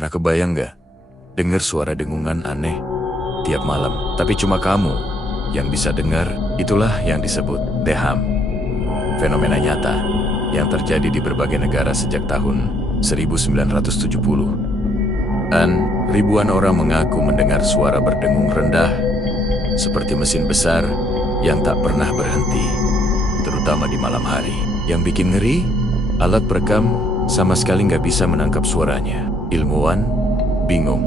Pernah kebayang gak? Dengar suara dengungan aneh tiap malam. Tapi cuma kamu yang bisa dengar. Itulah yang disebut deham. Fenomena nyata yang terjadi di berbagai negara sejak tahun 1970. Dan ribuan orang mengaku mendengar suara berdengung rendah seperti mesin besar yang tak pernah berhenti, terutama di malam hari. Yang bikin ngeri, alat perekam sama sekali nggak bisa menangkap suaranya. Ilmuwan bingung.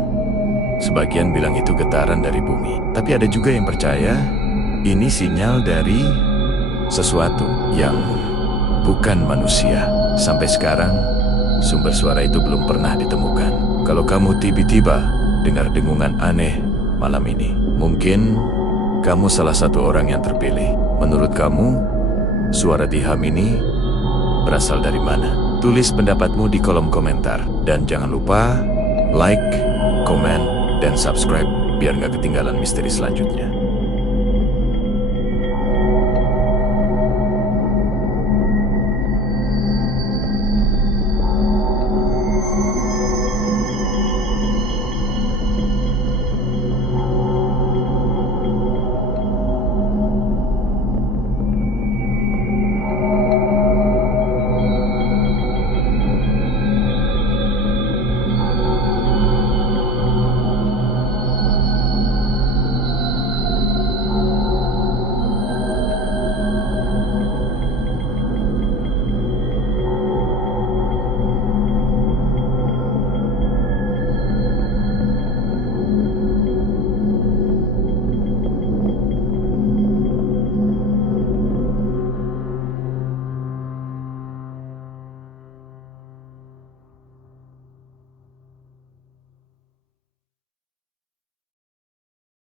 Sebagian bilang itu getaran dari bumi, tapi ada juga yang percaya ini sinyal dari sesuatu yang bukan manusia. Sampai sekarang, sumber suara itu belum pernah ditemukan. Kalau kamu tiba-tiba dengar dengungan aneh malam ini, mungkin kamu salah satu orang yang terpilih. Menurut kamu, suara diham ini berasal dari mana? Tulis pendapatmu di kolom komentar. Dan jangan lupa like, komen, dan subscribe biar gak ketinggalan misteri selanjutnya.